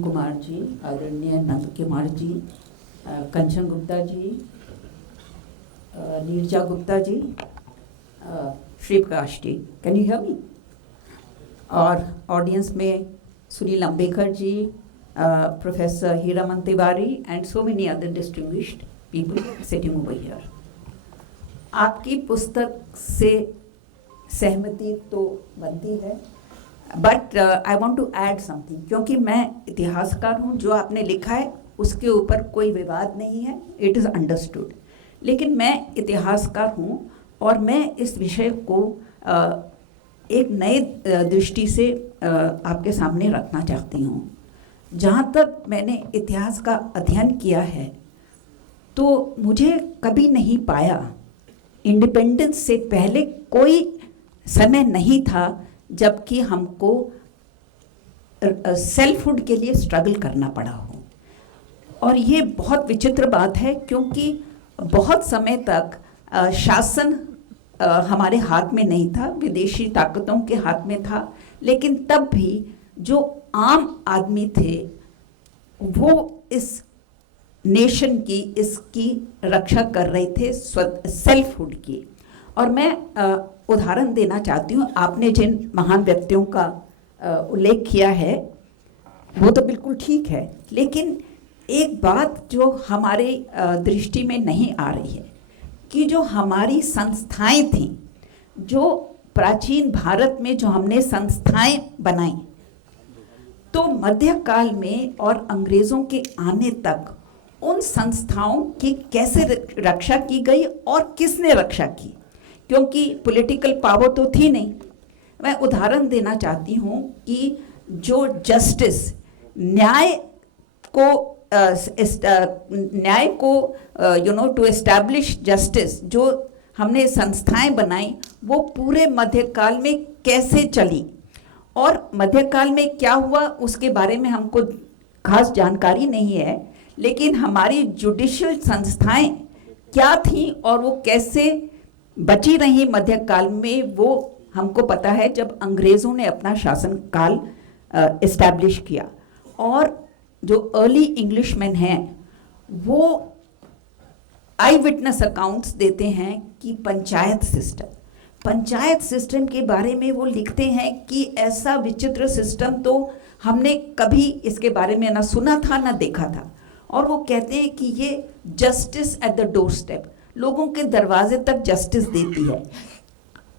आनंद कुमार जी, आदरणीय Nand Kumar ji, Kanchan Gupta ji, Neerja Gupta ji, Shri Prakash ji, can you hear me? और audience में Sunil Ambekar ji, professor Hiraman Tiwari and so many other distinguished people sitting over here. आपकी पुस्तक से सहमति तो बनती है, but I want to add something, क्योंकि मैं इतिहासकार हूँ। जो आपने लिखा है उसके ऊपर कोई विवाद नहीं है, इट इज़ अंडरस्टूड। लेकिन मैं इतिहासकार हूँ और मैं इस विषय को एक नए दृष्टि से आपके सामने रखना चाहती हूँ। जहाँ तक मैंने इतिहास का अध्ययन किया है, तो मुझे कभी नहीं पाया, इंडिपेंडेंस से पहले कोई समय नहीं था जबकि हमको सेल्फहुड के लिए स्ट्रगल करना पड़ा हो। और ये बहुत विचित्र बात है, क्योंकि बहुत समय तक शासन हमारे हाथ में नहीं था, विदेशी ताकतों के हाथ में था। लेकिन तब भी जो आम आदमी थे वो इस नेशन की, इसकी रक्षा कर रहे थे, सेल्फहुड की। और मैं उदाहरण देना चाहती हूँ। आपने जिन महान व्यक्तियों का उल्लेख किया है वो तो बिल्कुल ठीक है, लेकिन एक बात जो हमारे दृष्टि में नहीं आ रही है कि जो हमारी संस्थाएं थीं, जो प्राचीन भारत में जो हमने संस्थाएं बनाई, तो मध्यकाल में और अंग्रेज़ों के आने तक उन संस्थाओं की कैसे रक्षा की गई और किसने रक्षा की, क्योंकि पॉलिटिकल पावर तो थी नहीं। मैं उदाहरण देना चाहती हूँ कि जो जस्टिस, न्याय को टू एस्टैब्लिश जस्टिस, जो हमने संस्थाएं बनाई, वो पूरे मध्यकाल में कैसे चली और मध्यकाल में क्या हुआ उसके बारे में हमको खास जानकारी नहीं है। लेकिन हमारी जुडिशियल संस्थाएं क्या थीं और वो कैसे बची रही मध्यकाल में, वो हमको पता है जब अंग्रेज़ों ने अपना शासन काल इस्टेब्लिश किया। और जो अर्ली इंग्लिशमैन हैं वो आई विटनेस अकाउंट्स देते हैं कि पंचायत सिस्टम के बारे में वो लिखते हैं कि ऐसा विचित्र सिस्टम तो हमने कभी इसके बारे में ना सुना था ना देखा था। और वो कहते हैं कि ये justice at the door step, लोगों के दरवाजे तक जस्टिस देती है,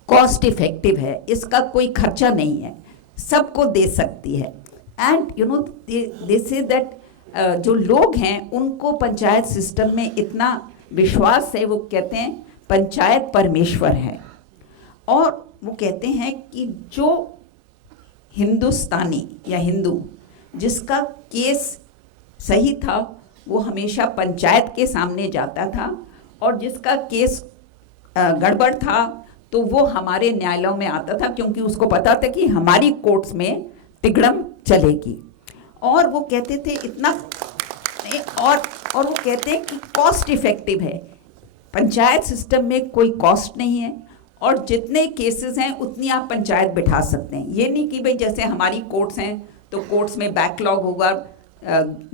कॉस्ट इफेक्टिव है, इसका कोई खर्चा नहीं है, सबको दे सकती है। And you know they say that जो लोग हैं उनको पंचायत सिस्टम में इतना विश्वास है, वो कहते हैं पंचायत परमेश्वर है। और वो कहते हैं कि जो हिंदुस्तानी या हिंदू जिसका केस सही था वो हमेशा पंचायत के सामने जाता था, और जिसका केस गड़बड़ था तो वो हमारे न्यायालयों में आता था, क्योंकि उसको पता था कि हमारी कोर्ट्स में तिगड़म चलेगी। और वो कहते थे इतना, और वो कहते हैं कि कॉस्ट इफेक्टिव है, पंचायत सिस्टम में कोई कॉस्ट नहीं है, और जितने केसेस हैं उतनी आप पंचायत बिठा सकते हैं। ये नहीं कि भाई जैसे हमारी कोर्ट्स हैं तो कोर्ट्स में बैकलॉग होगा,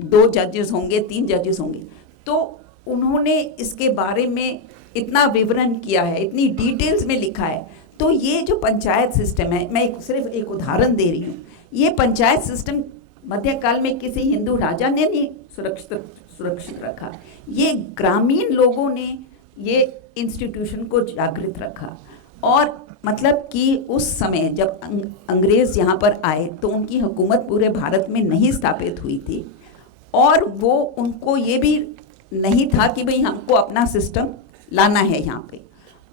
2 जजेस होंगे, 3 जजेस होंगे। तो उन्होंने इसके बारे में इतना विवरण किया है, इतनी डिटेल्स में लिखा है। तो ये जो पंचायत सिस्टम है, मैं सिर्फ एक उदाहरण दे रही हूँ, ये पंचायत सिस्टम मध्यकाल में किसी हिंदू राजा ने नहीं सुरक्षित रखा, ये ग्रामीण लोगों ने ये इंस्टीट्यूशन को जागृत रखा। और मतलब कि उस समय जब अंग्रेज़ यहाँ पर आए तो उनकी हुकूमत पूरे भारत में नहीं स्थापित हुई थी, और वो उनको ये भी नहीं था कि भाई हमको अपना सिस्टम लाना है यहाँ पे।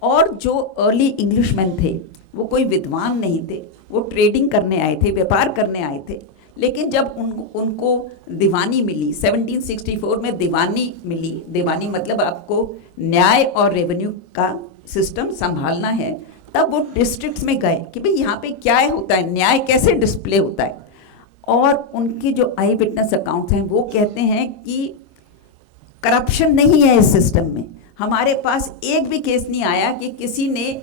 और जो अर्ली इंग्लिशमैन थे वो कोई विद्वान नहीं थे, वो ट्रेडिंग करने आए थे, व्यापार करने आए थे। लेकिन जब उनको दीवानी मिली, 1764 में दीवानी मिली, दीवानी मतलब आपको न्याय और रेवेन्यू का सिस्टम संभालना है, तब वो डिस्ट्रिक्ट्स में गए कि भाई यहाँ पे क्या होता है, न्याय कैसे डिस्प्ले होता है। और उनके जो आई विटनेस अकाउंट्स हैं वो कहते हैं कि करप्शन नहीं है इस सिस्टम में। हमारे पास एक भी केस नहीं आया कि किसी ने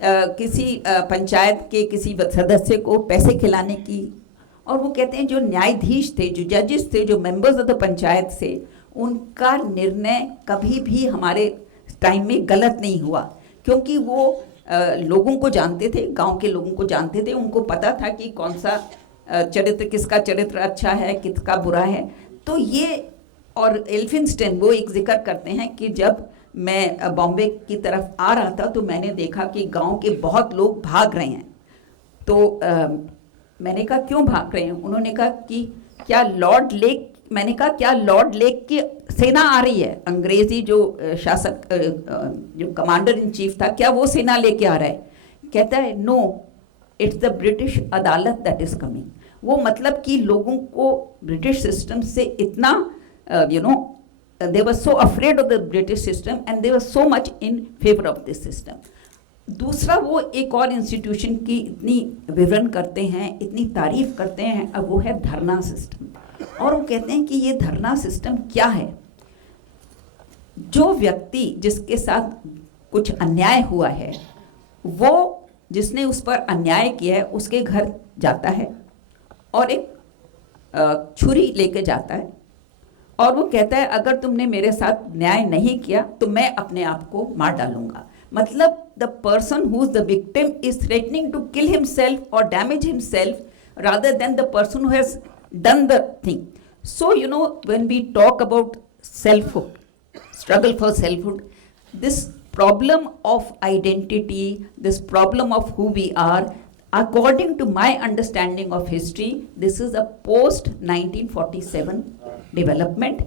किसी पंचायत के किसी सदस्य को पैसे खिलाने की और वो कहते हैं जो न्यायाधीश थे, जो जजेस थे, जो मेंबर्स ऑफ द पंचायत से, उनका निर्णय कभी भी हमारे टाइम में गलत नहीं हुआ, क्योंकि वो लोगों को जानते थे, गांव के लोगों को जानते थे, उनको पता था कि कौन सा चरित्र, किसका चरित्र अच्छा है, किसका बुरा है। तो ये, और एल्फिंस्टन वो एक जिक्र करते हैं कि जब मैं बॉम्बे की तरफ आ रहा था तो मैंने देखा कि गांव के बहुत लोग भाग रहे हैं। तो मैंने कहा क्यों भाग रहे हैं? उन्होंने कहा कि क्या लॉर्ड लेक, मैंने कहा क्या लॉर्ड लेक की सेना आ रही है, अंग्रेजी जो शासक, जो कमांडर इन चीफ था, क्या वो सेना लेके आ रहा है? कहता है नो, इट्स द ब्रिटिश अदालत दैट इज कमिंग। वो मतलब कि लोगों को ब्रिटिश सिस्टम से इतना they were so afraid of the British system and they were so much in favor of this system. दूसरा, वो एक और इंस्टीट्यूशन की इतनी विवरण करते हैं, इतनी तारीफ करते हैं, अब वो है धरना सिस्टम। और वो कहते हैं कि ये धरना सिस्टम क्या है? जो व्यक्ति जिसके साथ कुछ अन्याय हुआ है, वो जिसने उस पर अन्याय किया है उसके घर जाता है और एक छुरी लेके जाता है और वो कहता है अगर तुमने मेरे साथ न्याय नहीं किया तो मैं अपने आप को मार डालूंगा। मतलब the person who is the victim is threatening to kill himself और damage himself rather than the person who has done the thing. So when we talk about selfhood, struggle for selfhood, this problem of identity, this problem of who we are, according to my understanding of history, this is a post 1947 development.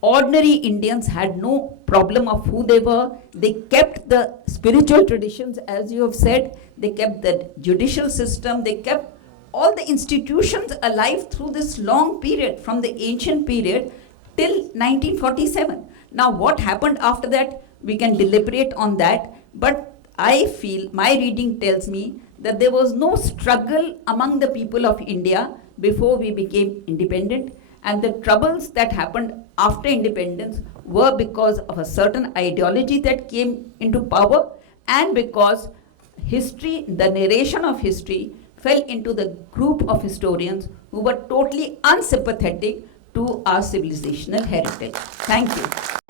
Ordinary Indians had no problem of who they were. They kept the spiritual traditions, as you have said. They kept the judicial system. They kept all the institutions alive through this long period, from the ancient period till 1947. Now, what happened after that? We can deliberate on that. But I feel, my reading tells me that there was no struggle among the people of India before we became independent. And the troubles that happened after independence were because of a certain ideology that came into power, and because history, the narration of history, fell into the group of historians who were totally unsympathetic to our civilizational heritage. Thank you.